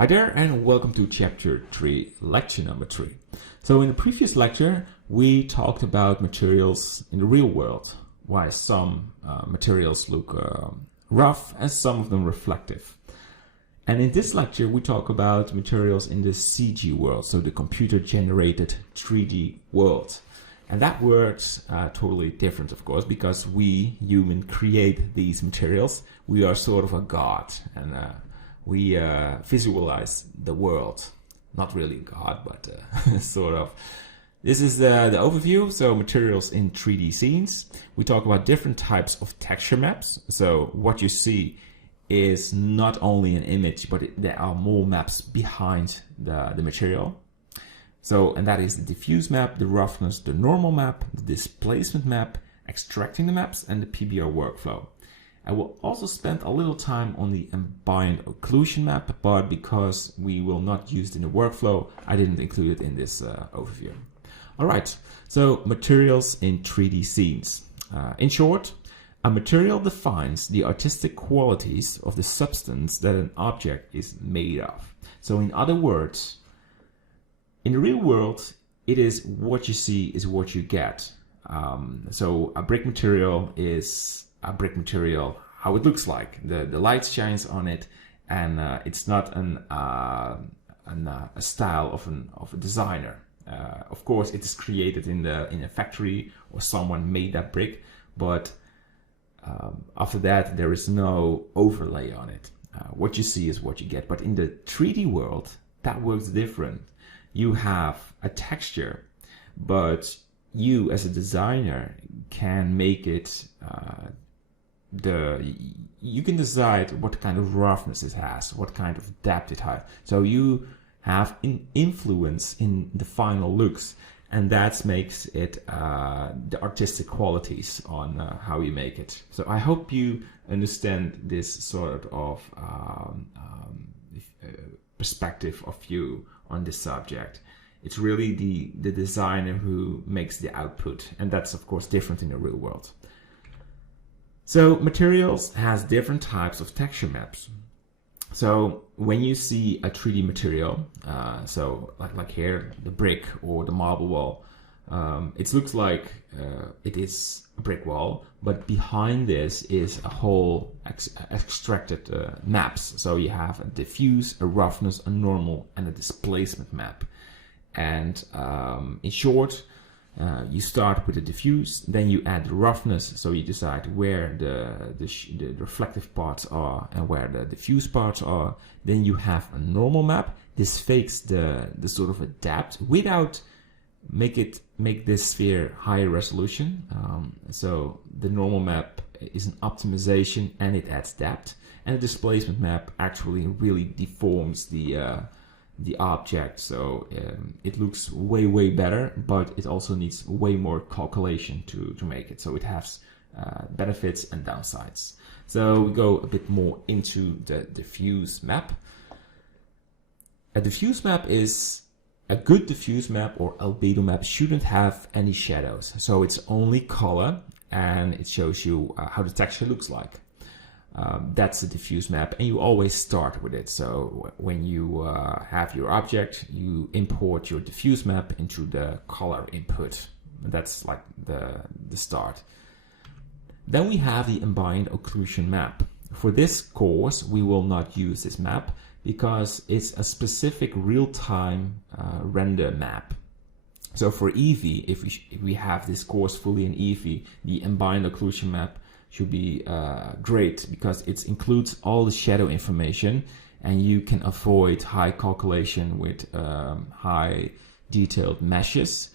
Hi there and welcome to chapter 3, lecture number 3. So in the previous lecture we talked about materials in the real world, why some materials look rough and some of them reflective. And in this lecture we talk about materials in the CG world, so the computer generated 3D world. And that word's totally different, of course, because we human create these materials. We are sort of a god, and we visualize the world. Not really God, but sort of. This is the overview. So materials in 3D scenes. We talk about different types of texture maps. So what you see is not only an image, but there are more maps behind the material. So, and that is the diffuse map, the roughness, the normal map, the displacement map, extracting the maps, and the PBR workflow. I will also spend a little time on the ambient occlusion map, but because we will not use it in the workflow, I didn't include it in this overview. Alright, so materials in 3D scenes. In short, a material defines the artistic qualities of the substance that an object is made of. So in other words, in the real world, it is what you see is what you get. So a brick material is a brick material, how it looks like. The light shines on it, and it's not a style of a designer. Of course, it is created in a factory or someone made that brick, but after that there is no overlay on it. What you see is what you get. But in the 3D world, that works different. You have a texture, but you as a designer can make it you can decide what kind of roughness it has, what kind of depth it has. So you have an influence in the final looks, and that makes it the artistic qualities on how you make it. So I hope you understand this sort of perspective of view on this subject. It's really the designer who makes the output, and that's of course different in the real world. So materials has different types of texture maps. So when you see a 3D material, so like here, the brick or the marble wall, it looks like it is a brick wall, but behind this is a whole extracted maps. So you have a diffuse, a roughness, a normal, and a displacement map. And in short, you start with the diffuse, then you add the roughness, so you decide where the reflective parts are and where the diffuse parts are. Then you have a normal map. This fakes the sort of a depth without make this sphere higher resolution. So the normal map is an optimization and it adds depth, and the displacement map actually really deforms the object, so it looks way better, but it also needs way more calculation to make it. So it has benefits and downsides. So we go a bit more into the diffuse map. A diffuse map is a good diffuse map or albedo map shouldn't have any shadows. So it's only color, and it shows you how the texture looks like. That's a diffuse map, and you always start with it. So when you have your object, you import your diffuse map into the color input. That's like the start. Then we have the ambient occlusion map. For this course, we will not use this map because it's a specific real-time render map. So for Eevee, if we have this course fully in Eevee, the ambient occlusion map should be great because it includes all the shadow information, and you can avoid high calculation with high detailed meshes.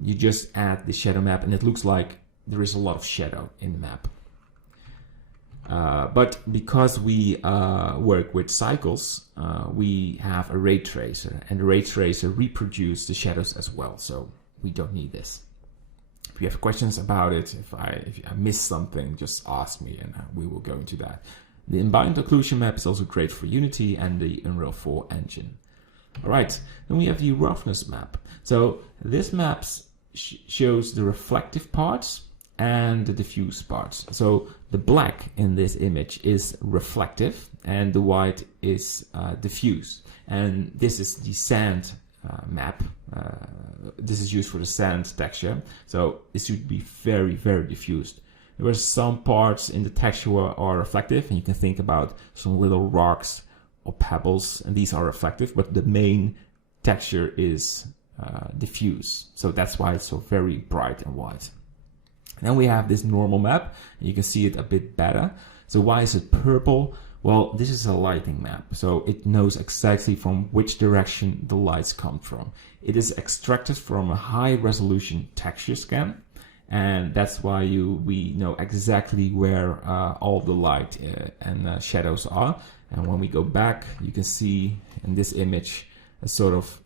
You just add the shadow map, and it looks like there is a lot of shadow in the map. But because we work with cycles, we have a ray tracer, and the ray tracer reproduces the shadows as well, so we don't need this. If you have questions about it, if I missed something, just ask me and we will go into that. The ambient occlusion map is also great for Unity and the Unreal 4 engine. Alright, then we have the roughness map. So this map shows the reflective parts and the diffuse parts. So the black in this image is reflective and the white is diffuse. And this is the sand map. This is used for the sand texture. So this should be very, very diffused. There are some parts in the texture are reflective, and you can think about some little rocks or pebbles, and these are reflective, but the main texture is diffuse. So that's why it's so very bright and white. Then we have this normal map, and you can see it a bit better. So why is it purple? Well, this is a lighting map, so it knows exactly from which direction the lights come from. It is extracted from a high resolution texture scan, and that's why we know exactly where all the light and shadows are. And when we go back, you can see in this image a sort of,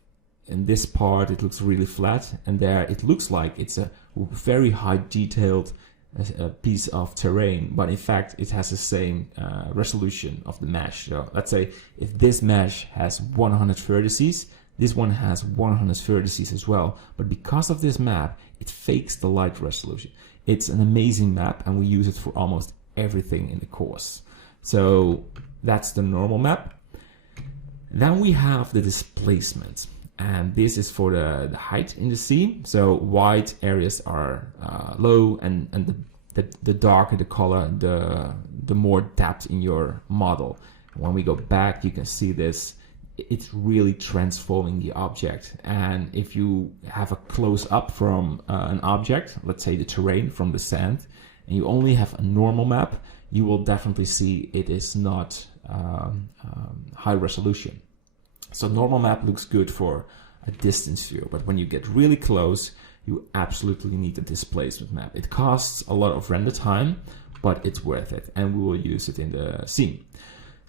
in this part it looks really flat, and there it looks like it's a very high detailed piece of terrain, but in fact it has the same resolution of the mesh. So let's say if this mesh has 100 vertices, this one has 100 vertices as well, but because of this map it fakes the light resolution. It's an amazing map, and we use it for almost everything in the course. So that's the normal map. Then we have the displacement, and this is for the height in the sea. So wide areas are low, and the darker the color, the more depth in your model. When we go back, you can see this. It's really transforming the object. And if you have a close up from an object, let's say the terrain from the sand, and you only have a normal map, you will definitely see it is not high resolution. So normal map looks good for a distance view, but when you get really close, you absolutely need a displacement map. It costs a lot of render time, but it's worth it, and we will use it in the scene.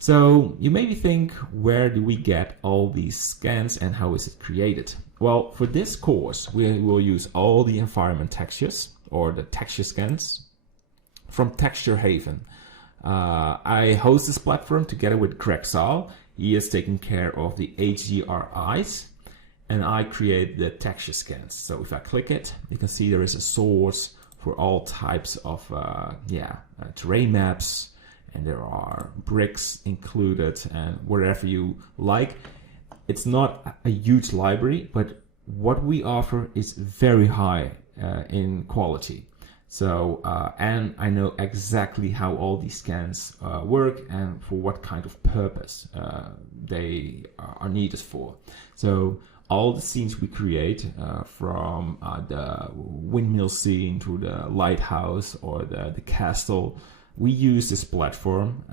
So you maybe think, where do we get all these scans and how is it created? Well, for this course, we will use all the environment textures, or the texture scans, from Texture Haven. I host this platform together with Greg Saal. He is taking care of the HDRIs, and I create the texture scans. So if I click it, you can see there is a source for all types of terrain maps, and there are bricks included and whatever you like. It's not a huge library, but what we offer is very high in quality. So, and I know exactly how all these scans work and for what kind of purpose they are needed for. So all the scenes we create, from the windmill scene to the lighthouse or the castle, we use this platform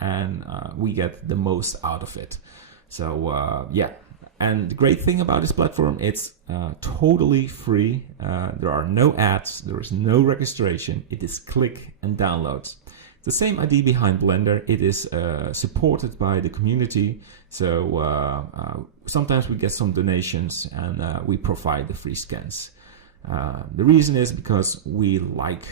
and we get the most out of it. So yeah. And the great thing about this platform, it's totally free. There are no ads, there is no registration. It is click and download. The same idea behind Blender. It is supported by the community. So sometimes we get some donations and we provide the free scans. The reason is because we like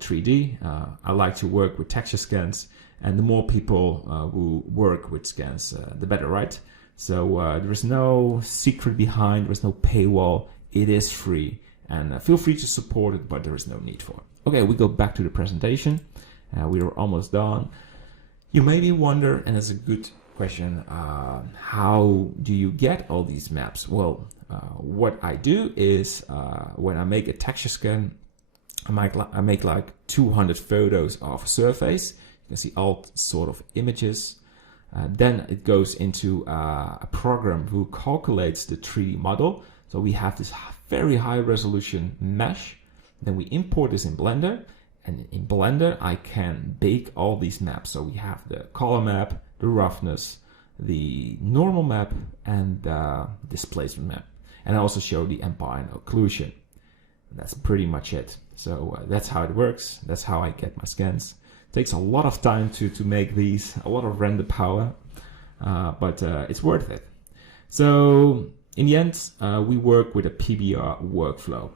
3D. I like to work with texture scans, and the more people who work with scans, the better, right? So there is no secret behind, there is no paywall. It is free, and feel free to support it, but there is no need for it. Okay, we go back to the presentation. We are almost done. You maybe wonder, and it's a good question, how do you get all these maps? Well, what I do is when I make a texture scan, I make like 200 photos of a surface. You can see all sort of images. Then it goes into a program who calculates the 3D model. So we have this very high resolution mesh. Then we import this in Blender. And in Blender, I can bake all these maps. So we have the color map, the roughness, the normal map, and the displacement map. And I also show the empire and occlusion. That's pretty much it. So that's how it works. That's how I get my scans. It takes a lot of time to make these, a lot of render power, but it's worth it. So in the end, we work with a PBR workflow.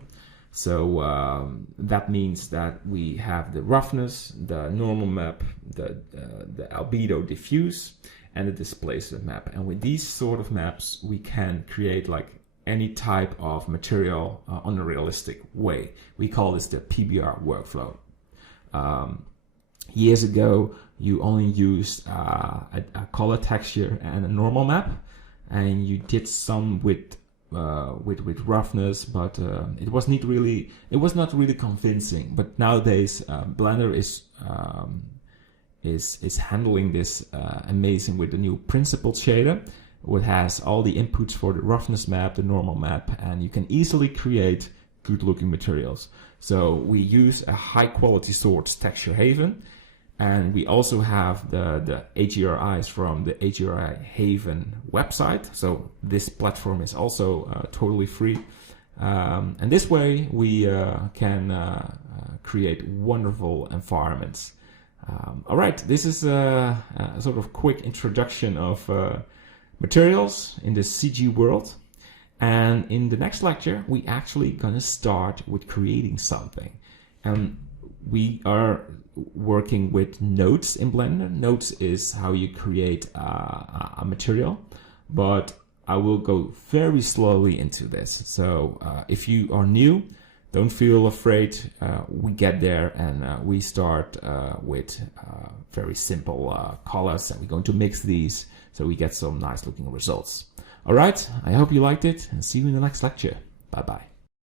So that means that we have the roughness, the normal map, the albedo diffuse, and the displacement map. And with these sort of maps, we can create like any type of material on a realistic way. We call this the PBR workflow. Years ago, you only used a color texture and a normal map, and you did some with roughness, but it was not really convincing. But nowadays, Blender is handling this amazing with the new principled shader, which has all the inputs for the roughness map, the normal map, and you can easily create good looking materials. So we use a high quality source, Texture Haven, and we also have the HDRIs from the HDRI Haven website. So this platform is also totally free. And this way we can create wonderful environments. All right, this is a sort of quick introduction of materials in the CG world. And in the next lecture, we actually gonna start with creating something. And we are working with nodes in Blender. Nodes is how you create a material, but I will go very slowly into this. So if you are new, don't feel afraid. We get there, and we start with very simple colors, and we're going to mix these so we get some nice looking results. All right, I hope you liked it, and see you in the next lecture. Bye bye.